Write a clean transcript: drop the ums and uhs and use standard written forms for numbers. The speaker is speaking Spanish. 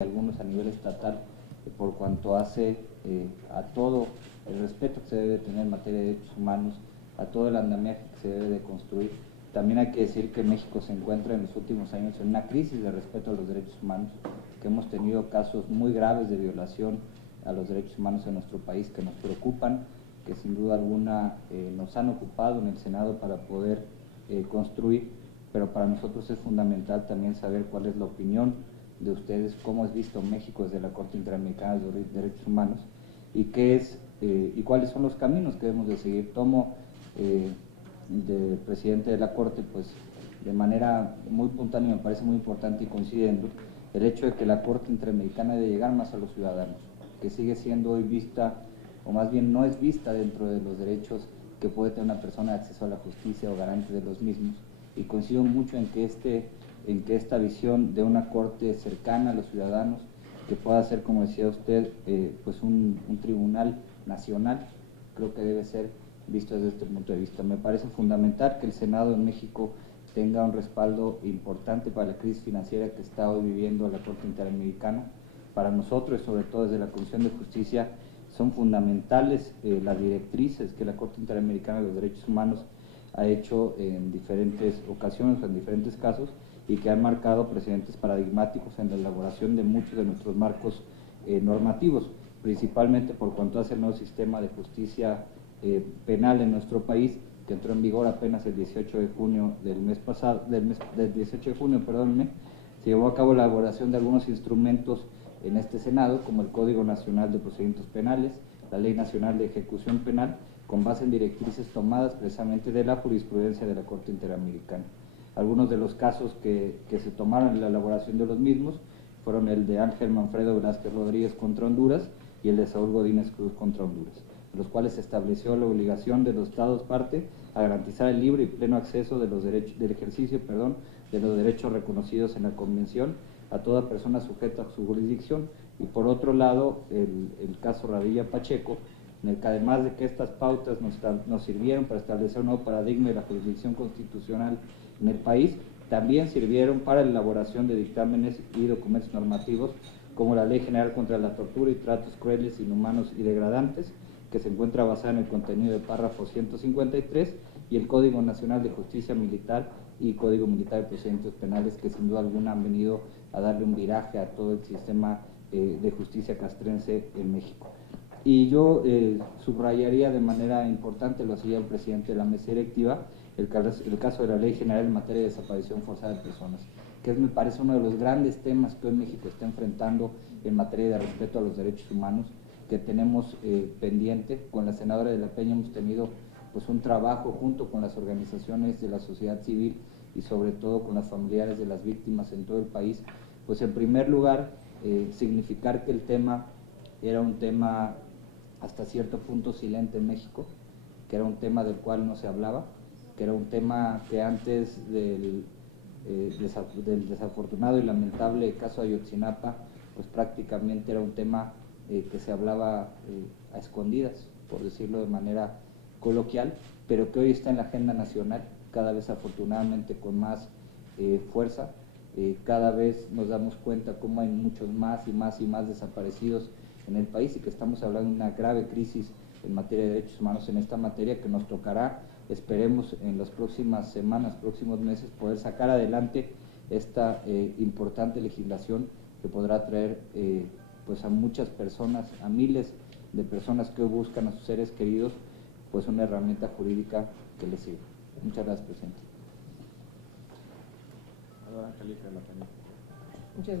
algunos a nivel estatal, por cuanto hace a todo el respeto que se debe tener en materia de derechos humanos, a todo el andamiaje que se debe de construir. También hay que decir que México se encuentra en los últimos años en una crisis de respeto a los derechos humanos, que hemos tenido casos muy graves de violación a los derechos humanos en nuestro país que nos preocupan, que sin duda alguna nos han ocupado en el Senado para poder construir, pero para nosotros es fundamental también saber cuál es la opinión de ustedes, cómo es visto México desde la Corte Interamericana de Derechos Humanos y y cuáles son los caminos que debemos de seguir. Tomo de presidente de la Corte, pues de manera muy puntual, y me parece muy importante y coincidiendo, el hecho de que la Corte Interamericana debe llegar más a los ciudadanos, que sigue siendo hoy vista, o más bien no es vista dentro de los derechos que puede tener una persona de acceso a la justicia o garante de los mismos, y coincido mucho en que esta visión de una corte cercana a los ciudadanos, que pueda ser, como decía usted, pues un tribunal nacional, creo que debe ser visto desde este punto de vista. Me parece fundamental que el Senado en México tenga un respaldo importante para la crisis financiera que está hoy viviendo la Corte Interamericana. Para nosotros, y sobre todo desde la Comisión de Justicia, son fundamentales las directrices que la Corte Interamericana de los Derechos Humanos ha hecho en diferentes ocasiones, en diferentes casos, y que han marcado precedentes paradigmáticos en la elaboración de muchos de nuestros marcos normativos, principalmente por cuanto hace el nuevo sistema de justicia penal en nuestro país, que entró en vigor apenas el 18 de junio del 18 de junio, perdónenme. Se llevó a cabo la elaboración de algunos instrumentos en este Senado, como el Código Nacional de Procedimientos Penales, la Ley Nacional de Ejecución Penal, con base en directrices tomadas precisamente de la jurisprudencia de la Corte Interamericana. Algunos de los casos que se tomaron en la elaboración de los mismos fueron el de Ángel Manfredo Velázquez Rodríguez contra Honduras y el de Saúl Godínez Cruz contra Honduras, en los cuales se estableció la obligación de los Estados parte a garantizar el libre y pleno acceso de los derechos, del ejercicio de los derechos reconocidos en la Convención a toda persona sujeta a su jurisdicción. Y por otro lado, el caso Radilla Pacheco, en el que además de que estas pautas nos sirvieron para establecer un nuevo paradigma de la jurisdicción constitucional en el país, también sirvieron para la elaboración de dictámenes y documentos normativos, como la Ley General contra la Tortura y Tratos Crueles, Inhumanos y Degradantes, que se encuentra basada en el contenido del párrafo 153, y el Código Nacional de Justicia Militar y Código Militar de Procedimientos Penales, que sin duda alguna han venido a darle un viraje a todo el sistema de justicia castrense en México. Y yo subrayaría de manera importante, lo hacía el presidente de la mesa directiva, el caso de la Ley General en materia de desaparición forzada de personas, que me parece uno de los grandes temas que hoy México está enfrentando en materia de respeto a los derechos humanos, que tenemos pendiente. Con la senadora de la Peña hemos tenido pues un trabajo junto con las organizaciones de la sociedad civil y sobre todo con las familiares de las víctimas en todo el país, pues en primer lugar significar que el tema era un tema hasta cierto punto silente en México, que era un tema del cual no se hablaba, que era un tema que antes del desafortunado y lamentable caso Ayotzinapa, pues prácticamente era un tema que se hablaba a escondidas, por decirlo de manera coloquial, pero que hoy está en la agenda nacional, cada vez afortunadamente con más fuerza. Cada vez nos damos cuenta cómo hay muchos más y más y más desaparecidos en el país, y que estamos hablando de una grave crisis en materia de derechos humanos en esta materia, que nos tocará, esperemos en las próximas semanas, próximos meses, poder sacar adelante esta importante legislación que podrá traer pues a muchas personas, a miles de personas que hoy buscan a sus seres queridos, pues una herramienta jurídica que les sirva. Muchas gracias, presidente. Muchas gracias.